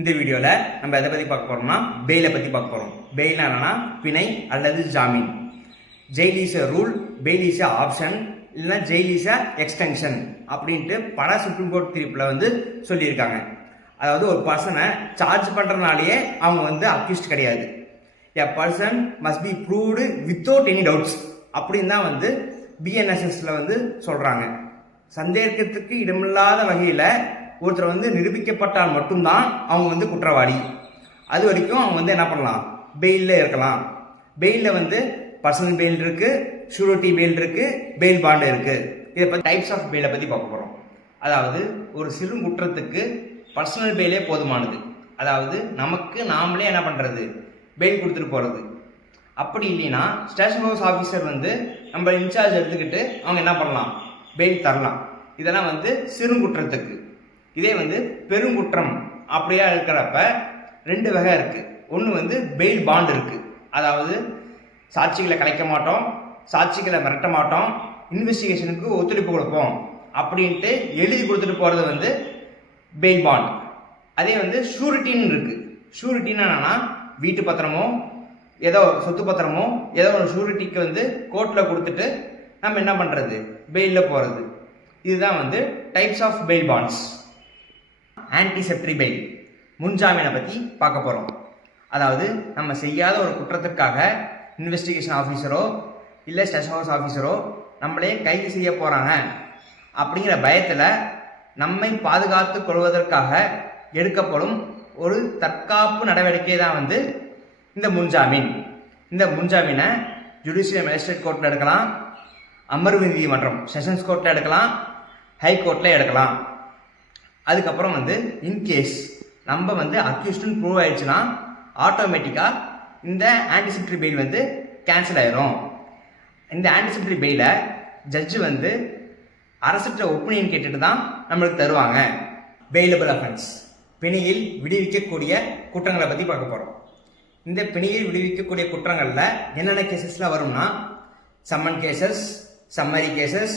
இந்த வீடியோவில் நம்ம எதை பற்றி பார்க்க போகிறோம்னா பெயிலை பற்றி பார்க்க போகிறோம் பெயில் என்னன்னா பிணை அல்லது ஜாமீன். Jail is rule bail is option இல்லைன்னா ஜெயில் இஸ் எக்ஸ்டென்ஷன் அப்படின்ட்டு பல சுப்ரீம் கோர்ட் தீர்ப்பில் வந்து சொல்லியிருக்காங்க. அதாவது ஒரு பர்சனை சார்ஜ் பண்ணுறதுனாலேயே அவங்க வந்து அக்யூஸ்ட் கிடையாது. A person must be proved without any doubts அப்படின்னு தான் வந்து பிஎன்எஸ்எஸ்ல வந்து சொல்கிறாங்க சந்தேகத்துக்கு இடமில்லாத வகையில் ஒருத்தர் வந்து நிரூபிக்கப்பட்டால் மட்டும்தான் அவங்க வந்து குற்றவாளி. அது வரைக்கும் அவங்க வந்து என்ன பண்ணலாம்? பெயிலில் இருக்கலாம். பெயிலில் வந்து பர்சனல் பெயில் இருக்குது ஷூரிட்டி பெயில் இருக்குது பெயில் பாண்டு இருக்குது இதை பற்றி டைப்ஸ் ஆஃப் பெயிலை பற்றி பார்க்க போகிறோம் அதாவது ஒரு சிறு குற்றத்துக்கு பர்சனல் பெயிலே போதுமானது. அதாவது நமக்கு நாமளே என்ன பண்ணுறது பெயில் கொடுத்துட்டு போகிறது அப்படி இல்லைன்னா ஸ்டேஷன் ஹவுஸ் ஆஃபீஸர் வந்து நம்ம இன்சார்ஜ் எடுத்துக்கிட்டு அவங்க என்ன பண்ணலாம்? பெயில் தரலாம். இதெல்லாம் வந்து சிறுங்குற்றத்துக்கு இதே வந்து பெருங்குற்றம் அப்படியா இருக்கிறப்ப ரெண்டு வகை இருக்குது ஒன்று வந்து பெயில் பாண்ட் இருக்குது அதாவது சாட்சிகளை கலைக்க மாட்டோம் சாட்சிகளை மிரட்ட மாட்டோம் இன்வெஸ்டிகேஷனுக்கு ஒத்துழைப்பு கொடுப்போம் அப்படின்ட்டு எழுதி கொடுத்துட்டு போகிறது வந்து பெயில் பாண்ட் அதே வந்து ஷூரிட்டின்னு இருக்குது ஷூரிட்டின்னு என்னன்னா வீட்டு பத்திரமோ ஏதோ சொத்து பத்திரமோ ஏதோ ஒரு ஷூரிட்டிக்கு வந்து கோர்ட்டில் கொடுத்துட்டு நம்ம என்ன பண்ணுறது பெயிலில் போகிறது இதுதான் வந்து types of bail bonds anticipatory முன்ஜாமீனை பற்றி பார்க்க போகிறோம் அதாவது நம்ம செய்யாத ஒரு குற்றத்திற்காக இன்வெஸ்டிகேஷன் ஆஃபீஸரோ இல்லை ஸ்டேஷன் ஹவுஸ் ஆஃபீஸரோ நம்மளே கைது செய்ய போகிறாங்க அப்படிங்கிற பயத்தில் நம்மை பாதுகாத்து கொள்வதற்காக எடுக்கப்படும் ஒரு தற்காப்பு நடவடிக்கை தான் வந்து இந்த முன்ஜாமீன். இந்த முன்ஜாமீனை ஜுடிஷியல் மேஜிஸ்ட்ரேட் கோர்ட்டில் எடுக்கலாம். அமர்வு நீதிமன்றம் செஷன்ஸ் கோர்ட்டில் எடுக்கலாம். ஹை கோர்ட்டில் எடுக்கலாம். அதுக்கப்புறம் வந்து இன்கேஸ் நம்ம வந்து அக்யூஸ்டுன்னு ப்ரூவ் ஆயிடுச்சுன்னா ஆட்டோமேட்டிக்காக இந்த ஆன்டிசிப்டரி பெயில் வந்து கேன்சல் ஆயிரும். இந்த ஆன்டிசிப்டரி பெயிலை ஜட்ஜு வந்து அரசுட்ட ஒப்பீனியன் கேட்டுட்டு தான் நம்மளுக்கு தருவாங்க. பெயிலபிள் அஃபென்ஸ் பிணையில் விடுவிக்கக்கூடிய குற்றங்களை பற்றி பார்க்க போகிறோம் இந்த பிணையில் விடுவிக்கக்கூடிய குற்றங்களில் என்னென்ன கேசஸில் வரும்னா summon cases summary cases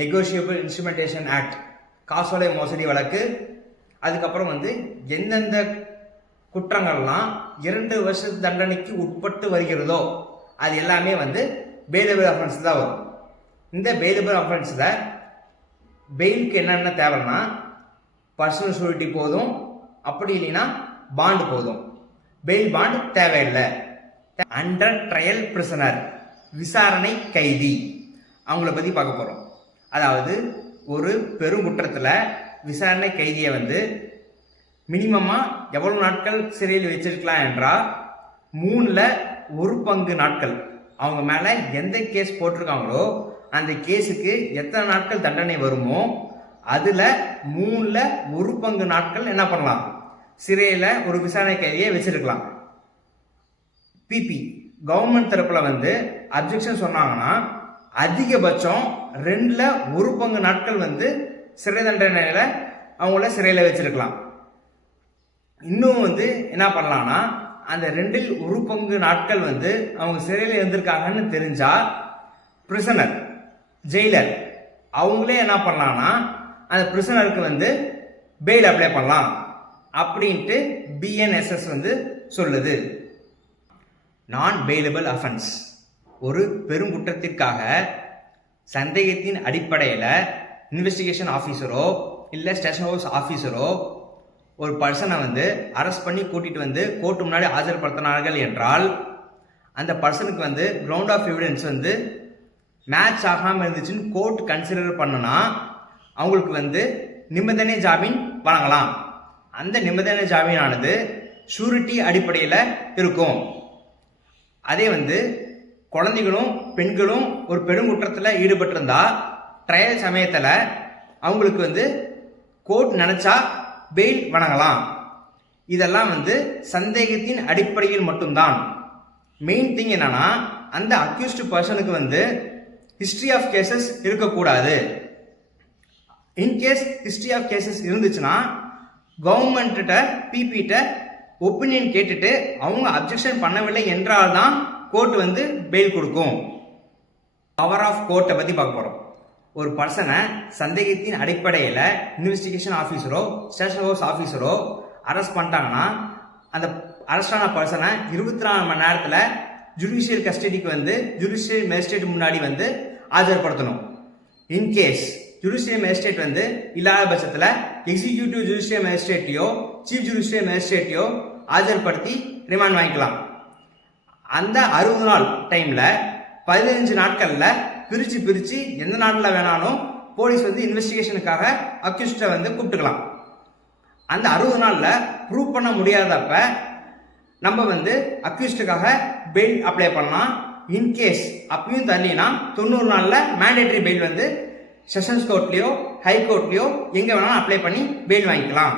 negotiable instrumentation act காசோலை மோசடி வழக்கு அதுக்கப்புறம் வந்து எந்தெந்த குற்றங்கள்லாம் இரண்டு வருஷ தண்டனைக்கு உட்பட்டு வருகிறதோ அது எல்லாமே வந்து பெயிலபிள் அஃபென்ஸ் தான் வரும். இந்த பெயிலபிள் அஃபென்ஸில் பெயிலுக்கு என்னென்ன தேவைன்னா பர்சனல் ஷூரிட்டி போதும் அப்படி இல்லைன்னா பாண்டு போதும். பெயில் பாண்ட் தேவையில்லை. அண்டர் ட்ரையல் பிரிசனர் விசாரணை கைதி. அவங்கள பற்றி பார்க்க போகிறோம் அதாவது ஒரு பெருங்குற்றத்தில் விசாரணை கைதியை வந்து மினிமமாக எவ்வளோ நாட்கள் சிறையில் வச்சிருக்கலாம் என்றால் மூணில் ஒரு பங்கு நாட்கள். அவங்க மேலே எந்த கேஸ் போட்டிருக்காங்களோ அந்த கேஸுக்கு எத்தனை நாட்கள் தண்டனை வருமோ அதில் மூணில் ஒரு பங்கு நாட்கள் என்ன பண்ணலாம்? சிறையில் ஒரு விசாரணை கைதியை வச்சிருக்கலாம். பிபி கவர்மெண்ட் தரப்பில் வந்து அப்ஜெக்ஷன் சொன்னாங்கன்னா அதிகபட்சம் ரெண்டில் ஒரு பங்கு நாட்கள் வந்து சிறை தண்டனையில் அவங்கள சிறையில் வச்சிருக்கலாம். இன்னும் வந்து என்ன பண்ணலான்னா அந்த ரெண்டில் ஒரு பங்கு நாட்கள் வந்து அவங்க சிறையில் இருந்திருக்காங்கன்னு தெரிஞ்சா பிரிசனர் ஜெயிலர் அவங்களே என்ன பண்ணலான்னா அந்த பிரிசனருக்கு வந்து பெயில் அப்ளை பண்ணலாம் அப்படின்ட்டு பிஎன்எஸ்எஸ் வந்து சொல்லுது. நான் பெயிலபிள் அஃபென்ஸ் ஒரு பெருங்குற்றத்திற்காக சந்தேகத்தின் அடிப்படையில் இன்வெஸ்டிகேஷன் ஆஃபீஸரோ இல்லை ஸ்டேஷன் ஹவுஸ் ஆஃபீஸரோ ஒரு பர்சனை வந்து அரெஸ்ட் பண்ணி கூட்டிகிட்டு வந்து கோர்ட்டு முன்னாடி ஆஜர்படுத்தினார்கள் என்றால் அந்த பர்சனுக்கு வந்து கிரவுண்ட் ஆஃப் எவிடன்ஸ் வந்து மேட்ச் ஆகாமல் இருந்துச்சுன்னு கோர்ட் கன்சிடர் பண்ணனா அவங்களுக்கு வந்து நிபந்தனை ஜாமீன் வழங்கலாம். அந்த நிபந்தனை ஜாமீனானது ஷூரிட்டி அடிப்படையில் இருக்கும். அதே வந்து குழந்தைகளும் பெண்களும் ஒரு பெருங்குற்றத்தில் ஈடுபட்டிருந்தா ட்ரையல் சமயத்தில் அவங்களுக்கு வந்து கோர்ட் நினச்சா பெயில் வழங்கலாம். இதெல்லாம் வந்து சந்தேகத்தின் அடிப்படையில் மட்டும்தான். மெயின் திங் என்னன்னா அந்த அக்யூஸ்டு பர்சனுக்கு வந்து ஹிஸ்ட்ரி ஆஃப் கேசஸ் இருக்கக்கூடாது. In case history of cases இருந்துச்சுன்னா கவர்மெண்ட்ட பிபிட்ட ஒப்பீனியன் கேட்டுட்டு அவங்க அப்ஜெக்ஷன் பண்ணவில்லை என்றால் தான் கோர்ட் வந்து பெயில் கொடுக்கும். பவர் ஆஃப் கோர்ட்டை பற்றி பார்க்க போகிறோம் ஒரு பர்சனை சந்தேகத்தின் அடிப்படையில் இன்வெஸ்டிகேஷன் ஆஃபீஸரோ ஸ்டேஷன் ஹவுஸ் ஆஃபீஸரோ அரெஸ்ட் பண்ணிட்டாங்கன்னா அந்த அரெஸ்டான பர்சனை இருபத்தி நாலு மணி நேரத்தில் ஜுடிஷியல் கஸ்டடிக்கு வந்து ஜுடிஷியல் மேஜிஸ்ட்ரேட் முன்னாடி வந்து ஆஜர்படுத்தணும். இன்கேஸ் ஜுடிஷியல் மேஜிஸ்ட்ரேட் வந்து இல்லாத பட்சத்தில் எக்ஸிக்யூட்டிவ் ஜுடிஷியல் மேஜிஸ்ட்ரேட்டையோ சீஃப் ஜுடிஷியல் மேஜிஸ்ட்ரேட்டையோ ஆஜர்படுத்தி ரிமாண்ட் வாங்கிக்கலாம். அந்த அறுபது நாள் டைமில் பதினஞ்சு நாட்களில் பிரித்து பிரித்து எந்த நாட்டில் வேணாலும் போலீஸ் வந்து இன்வெஸ்டிகேஷனுக்காக அக்யூஸ்டை வந்து கூப்பிட்டுக்கலாம். அந்த அறுபது நாளில் ப்ரூவ் பண்ண முடியாதப்ப நம்ம வந்து அக்யூஸ்டுக்காக பெயில் அப்ளை பண்ணலாம். இன்கேஸ் அப்பயும் தள்ளினா தொண்ணூறு நாளில் மேண்டேட்டரி பெயில் வந்து செஷன்ஸ் கோர்ட்லேயோ ஹை கோர்ட்லேயோ எங்கே வேணாலும் அப்ளை பண்ணி பெயில் வாங்கிக்கலாம்.